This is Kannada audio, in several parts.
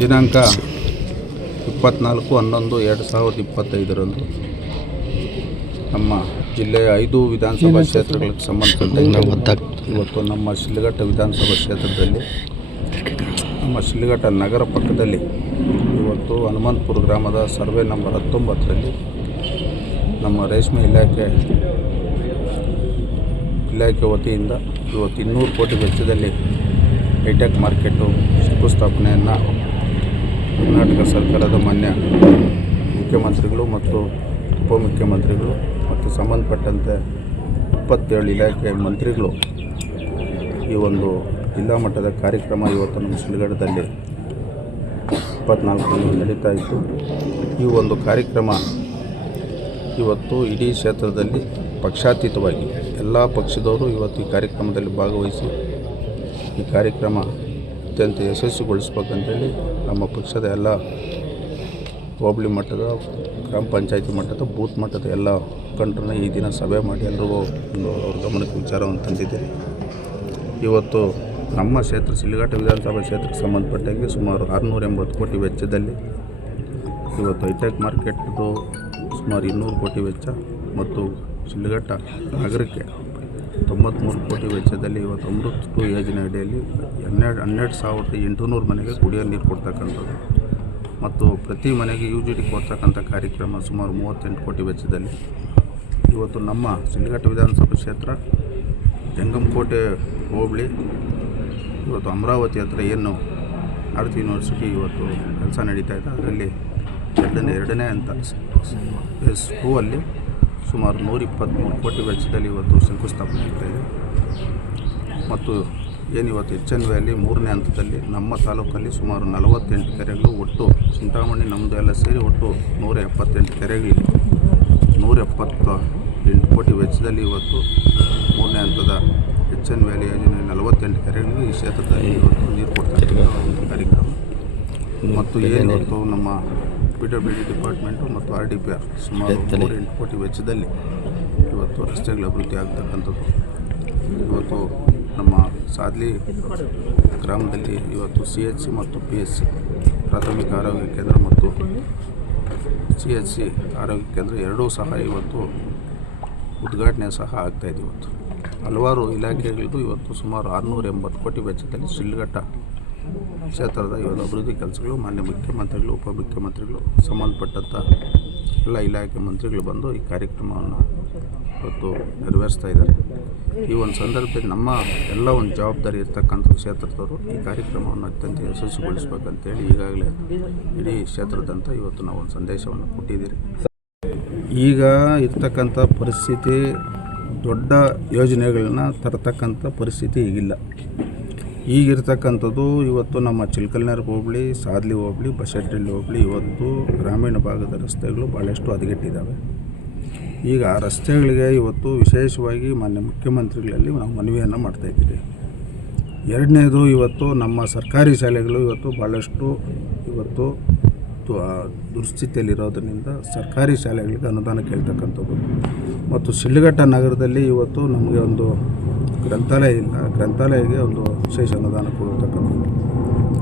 ದಿನಾಂಕ 24/11/2025 ನಮ್ಮ ಜಿಲ್ಲೆಯ 5 ವಿಧಾನಸಭಾ ಕ್ಷೇತ್ರಗಳಿಗೆ ಸಂಬಂಧಪಟ್ಟ ಇವತ್ತು ನಮ್ಮ ಶಿಡ್ಲಘಟ್ಟ ವಿಧಾನಸಭಾ ಕ್ಷೇತ್ರದಲ್ಲಿ ನಮ್ಮ ಶಿಡ್ಲಘಟ್ಟ ನಗರ ಪಕ್ಕದಲ್ಲಿ ಇವತ್ತು ಹನುಮಂತಪುರ ಗ್ರಾಮದ ಸರ್ವೆ ನಂಬರ್ 19ರಲ್ಲಿ ನಮ್ಮ ರೇಷ್ಮೆ ಇಲಾಖೆ ವತಿಯಿಂದ ಇವತ್ತು 200 ಕೋಟಿ ವೆಚ್ಚದಲ್ಲಿ ಹೈಟೆಕ್ ಮಾರ್ಕೆಟು ಶಂಕುಸ್ಥಾಪನೆಯನ್ನು ಕರ್ನಾಟಕ ಸರ್ಕಾರದ ಮಾನ್ಯ ಮುಖ್ಯಮಂತ್ರಿಗಳು ಮತ್ತು ಉಪಮುಖ್ಯಮಂತ್ರಿಗಳು ಮತ್ತು ಸಂಬಂಧಪಟ್ಟಂತೆ 27 ಇಲಾಖೆ ಮಂತ್ರಿಗಳು ಈ ಒಂದು ಜಿಲ್ಲಾ ಮಟ್ಟದ ಕಾರ್ಯಕ್ರಮ ಇವತ್ತು ನಮ್ಮ ಶಿಡ್ಲಘಟ್ಟದಲ್ಲಿ 24ರಂದು ನಡೀತಾ ಇತ್ತು. ಈ ಒಂದು ಕಾರ್ಯಕ್ರಮ ಇವತ್ತು ಇಡೀ ಕ್ಷೇತ್ರದಲ್ಲಿ ಪಕ್ಷಾತೀತವಾಗಿ ಎಲ್ಲ ಪಕ್ಷದವರು ಇವತ್ತು ಈ ಕಾರ್ಯಕ್ರಮದಲ್ಲಿ ಭಾಗವಹಿಸಿ ಈ ಕಾರ್ಯಕ್ರಮ ಅತ್ಯಂತ ಯಶಸ್ವಿಗೊಳಿಸ್ಬೇಕಂತೇಳಿ ನಮ್ಮ ಪಕ್ಷದ ಎಲ್ಲ ಹೋಬಳಿ ಮಟ್ಟದ ಗ್ರಾಮ ಪಂಚಾಯತಿ ಮಟ್ಟದ ಬೂತ್ ಮಟ್ಟದ ಎಲ್ಲ ಮುಖಂಡರನ್ನ ಈ ದಿನ ಸಭೆ ಮಾಡಿ ಎಲ್ಲರಿಗೂ ಅವ್ರ ಗಮನಕ್ಕೆ ವಿಚಾರವನ್ನು ತಂದಿದ್ದೇನೆ. ಇವತ್ತು ನಮ್ಮ ಕ್ಷೇತ್ರ ಶಿಡ್ಲಘಟ್ಟ ವಿಧಾನಸಭಾ ಕ್ಷೇತ್ರಕ್ಕೆ ಸಂಬಂಧಪಟ್ಟಂಗೆ ಸುಮಾರು 680 ಕೋಟಿ ವೆಚ್ಚದಲ್ಲಿ ಇವತ್ತು ಹೈಟೆಕ್ ಮಾರ್ಕೆಟ್ದು ಸುಮಾರು 200 ಕೋಟಿ ವೆಚ್ಚ ಮತ್ತು ಶಿಡ್ಲಘಟ್ಟ ನಗರಕ್ಕೆ 93 ಕೋಟಿ ವೆಚ್ಚದಲ್ಲಿ ಇವತ್ತು ಅಮೃತ್ 2 ಯೋಜನೆ ಅಡಿಯಲ್ಲಿ 12,800 ಮನೆಗೆ ಕುಡಿಯೋ ನೀರು ಕೊಡ್ತಕ್ಕಂಥದ್ದು ಮತ್ತು ಪ್ರತಿ ಮನೆಗೆ UGD ಕೊಡ್ತಕ್ಕಂಥ ಕಾರ್ಯಕ್ರಮ ಸುಮಾರು 38 ಕೋಟಿ ವೆಚ್ಚದಲ್ಲಿ ಇವತ್ತು ನಮ್ಮ ಶಿಡ್ಲಘಟ್ಟ ವಿಧಾನಸಭಾ ಕ್ಷೇತ್ರ ಜಂಗಮಕೋಟೆ ಹೋಬಳಿ ಇವತ್ತು ಅಮರಾವತಿ ಹತ್ರ ಏನು ಆರ್ತಿ ಯೂನಿವರ್ಸಿಟಿ ಇವತ್ತು ಕೆಲಸ ನಡೀತಾ ಇದೆ. ಅದರಲ್ಲಿ ಎರಡನೇ ಅಂತ ಫೇಸ್ 2 ಅಲ್ಲಿ ಸುಮಾರು 123 ಕೋಟಿ ವೆಚ್ಚದಲ್ಲಿ ಇವತ್ತು ಶಂಕುಸ್ಥಾಪನೆ ಆಗ್ತಾಯಿದೆ. ಮತ್ತು ಏನಿವತ್ತು HNVಯಲ್ಲಿ 3ನೇ ಹಂತದಲ್ಲಿ ನಮ್ಮ ತಾಲೂಕಲ್ಲಿ ಸುಮಾರು 48 ಕೆರೆಗಳು, ಒಟ್ಟು ಚಿಂತಾಮಣಿ ನಮ್ಮದು ಎಲ್ಲ ಸೇರಿ ಒಟ್ಟು 178 ಕೆರೆಗಳಿವೆ. 178 ಕೋಟಿ ವೆಚ್ಚದಲ್ಲಿ ಇವತ್ತು 3ನೇ ಹಂತದ HNVಯಲ್ಲಿ ಯೋಜನೆ 48 ಕೆರೆಗಳಿಗೆ ಈ ಕ್ಷೇತ್ರದಲ್ಲಿ ಇವತ್ತು ನೀರು ಕೊಡ್ತಾ ಇದ್ದೀವಿ ಒಂದು ಕಾರ್ಯಕ್ರಮ. ಮತ್ತು ಏನಿವತ್ತು ನಮ್ಮ PWD ಡಿಪಾರ್ಟ್ಮೆಂಟು ಮತ್ತು RDPR ಸುಮಾರು 8 ಕೋಟಿ ವೆಚ್ಚದಲ್ಲಿ ಇವತ್ತು ರಸ್ತೆಗಳ ಅಭಿವೃದ್ಧಿ ಆಗ್ತಕ್ಕಂಥದ್ದು. ಇವತ್ತು ನಮ್ಮ ಸಾದ್ಲಿ ಗ್ರಾಮದಲ್ಲಿ ಇವತ್ತು CHC ಮತ್ತು PSC ಪ್ರಾಥಮಿಕ ಆರೋಗ್ಯ ಕೇಂದ್ರ ಮತ್ತು CHC ಆರೋಗ್ಯ ಕೇಂದ್ರ ಎರಡೂ ಸಹ ಇವತ್ತು ಉದ್ಘಾಟನೆ ಸಹ ಆಗ್ತಾಯಿದೆ. ಇವತ್ತು ಹಲವಾರು ಇಲಾಖೆಗಳಿಗೂ ಇವತ್ತು ಸುಮಾರು 680 ಕೋಟಿ ವೆಚ್ಚದಲ್ಲಿ ಶಿಡ್ಲಘಟ್ಟ ಕ್ಷೇತ್ರದ ಇವತ್ತು ಅಭಿವೃದ್ಧಿ ಕೆಲಸಗಳು ಮಾನ್ಯ ಮುಖ್ಯಮಂತ್ರಿಗಳು, ಉಪಮುಖ್ಯಮಂತ್ರಿಗಳು, ಸಂಬಂಧಪಟ್ಟಂಥ ಎಲ್ಲ ಇಲಾಖೆ ಮಂತ್ರಿಗಳು ಬಂದು ಈ ಕಾರ್ಯಕ್ರಮವನ್ನು ಇವತ್ತು ನೆರವೇರಿಸ್ತಾ ಇದ್ದಾರೆ. ಈ ಒಂದು ಸಂದರ್ಭದಲ್ಲಿ ನಮ್ಮ ಎಲ್ಲ ಒಂದು ಜವಾಬ್ದಾರಿ ಇರ್ತಕ್ಕಂಥ ಕ್ಷೇತ್ರದವರು ಈ ಕಾರ್ಯಕ್ರಮವನ್ನು ಅತ್ಯಂತ ಯಶಸ್ವಿಗೊಳಿಸಬೇಕಂತೇಳಿ ಈಗಾಗಲೇ ಇಡೀ ಕ್ಷೇತ್ರದಂತ ಇವತ್ತು ನಾವು ಒಂದು ಸಂದೇಶವನ್ನು ಕೊಟ್ಟಿದ್ದೀರಿ. ಈಗ ಇರ್ತಕ್ಕಂಥ ಪರಿಸ್ಥಿತಿ ದೊಡ್ಡ ಯೋಜನೆಗಳನ್ನ ತರತಕ್ಕಂಥ ಪರಿಸ್ಥಿತಿ ಈಗಿಲ್ಲ. ಈಗಿರ್ತಕ್ಕಂಥದ್ದು ಇವತ್ತು ನಮ್ಮ ಚಿಲ್ಕಲ್ನರ್ ಹೋಬಳಿ, ಸಾದ್ಲಿ ಹೋಬಳಿ, ಬಶೆಟ್ಟಹಳ್ಳಿ ಹೋಬಳಿ ಇವತ್ತು ಗ್ರಾಮೀಣ ಭಾಗದ ರಸ್ತೆಗಳು ಭಾಳಷ್ಟು ಹದಗೆಟ್ಟಿದ್ದಾವೆ. ಈಗ ಆ ರಸ್ತೆಗಳಿಗೆ ಇವತ್ತು ವಿಶೇಷವಾಗಿ ಮಾನ್ಯ ಮುಖ್ಯಮಂತ್ರಿಗಳಲ್ಲಿ ನಾವು ಮನವಿಯನ್ನು ಮಾಡ್ತಾಯಿದ್ದೀವಿ. ಎರಡನೇದು ಇವತ್ತು ನಮ್ಮ ಸರ್ಕಾರಿ ಶಾಲೆಗಳು ಇವತ್ತು ಭಾಳಷ್ಟು ಇವತ್ತು ದುಸ್ಥಿತಿಯಲ್ಲಿರೋದರಿಂದ ಸರ್ಕಾರಿ ಶಾಲೆಗಳಿಗೆ ಅನುದಾನ ಕೇಳ್ತಕ್ಕಂಥದ್ದು ಮತ್ತು ಶಿಡ್ಲಘಟ್ಟ ನಗರದಲ್ಲಿ ಇವತ್ತು ನಮಗೆ ಒಂದು ಗ್ರಂಥಾಲಯ ಇಲ್ಲ, ಗ್ರಂಥಾಲಯಕ್ಕೆ ಒಂದು ವಿಶೇಷ ಅನುದಾನ ಕೊಡತಕ್ಕಂಥದ್ದು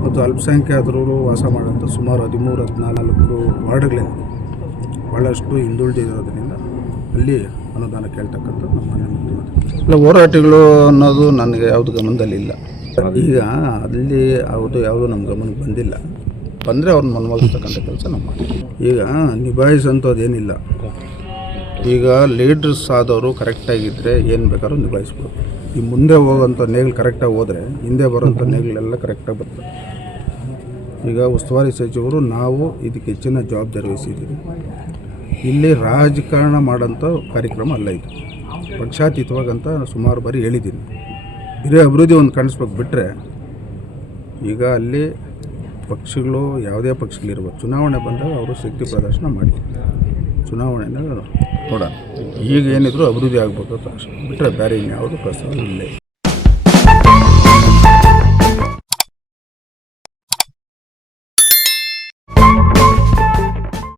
ಮತ್ತು ಅಲ್ಪಸಂಖ್ಯಾತರು ವಾಸ ಮಾಡೋಂಥ ಸುಮಾರು 13-14 ವಾರ್ಡ್ಗಳಿವೆ. ಭಾಳಷ್ಟು ಹಿಂದುಳಿದಿರೋದ್ರಿಂದ ಅಲ್ಲಿ ಅನುದಾನ ಕೇಳ್ತಕ್ಕಂಥದ್ದು ನಮ್ಮ ಮಾನ್ಯ ಮುಖ್ಯಮಂತ್ರಿ ಇಲ್ಲ. ಹೋರಾಟಗಳು ಅನ್ನೋದು ನನಗೆ ಯಾವುದು ಗಮನದಲ್ಲಿಲ್ಲ. ಈಗ ಅಲ್ಲಿ ಯಾವುದು ನಮ್ಮ ಗಮನಕ್ಕೆ ಬಂದಿಲ್ಲ. ಬಂದರೆ ಅವ್ರನ್ನ ಮನವೊಲಿಸ್ತಕ್ಕಂಥ ಕೆಲಸ ನಾವು ಮಾಡ್ತೀವಿ. ಈಗ ನಿಭಾಯಿಸೋಂಥದ್ದೇನಿಲ್ಲ. ಈಗ ಲೀಡರ್ಸ್ ಆದವರು ಕರೆಕ್ಟಾಗಿದ್ದರೆ ಏನು ಬೇಕಾದ್ರೂ ನಿಭಾಯಿಸ್ಬೋದು. ಈ ಮುಂದೆ ಹೋಗೋಂಥ ನೇಗಿಲು ಕರೆಕ್ಟಾಗಿ ಹೋದರೆ ಹಿಂದೆ ಬರೋಂಥ ನೇಗಿಲೆಲ್ಲ ಕರೆಕ್ಟಾಗಿ ಬರ್ತದೆ. ಈಗ ಉಸ್ತುವಾರಿ ಸಚಿವರು ನಾವು ಇದಕ್ಕೆ ಹೆಚ್ಚಿನ ಜವಾಬ್ದಾರಿ ವಹಿಸಿದ್ದೀವಿ. ಇಲ್ಲಿ ರಾಜಕಾರಣ ಮಾಡೋಂಥ ಕಾರ್ಯಕ್ರಮ ಅಲ್ಲ ಇದು. ಪಕ್ಷಾತೀತವಾಗಂತ ಸುಮಾರು ಬಾರಿ ಹೇಳಿದ್ದೀನಿ. ಬೇರೆ ಅಭಿವೃದ್ಧಿ ಒಂದು ಕಾಣಿಸ್ಬೇಕು ಬಿಟ್ಟರೆ ಈಗ ಅಲ್ಲಿ ಪಕ್ಷಗಳು ಯಾವುದೇ ಪಕ್ಷಗಳಿರ್ಬೋದು, ಚುನಾವಣೆ ಬಂದಾಗ ಅವರು ಶಕ್ತಿ ಪ್ರದರ್ಶನ ಮಾಡಿ ಚುನಾವಣೆನ ನೋಡೋಣ. ಈಗ ಏನಿದ್ರು ಅಭಿವೃದ್ಧಿ ಆಗಬೇಕು ಬಿಟ್ಟರೆ ಬೇರೆ ಇನ್ಯಾವುದು ಪ್ರಸ್ತಾವ ಇಲ್ಲ.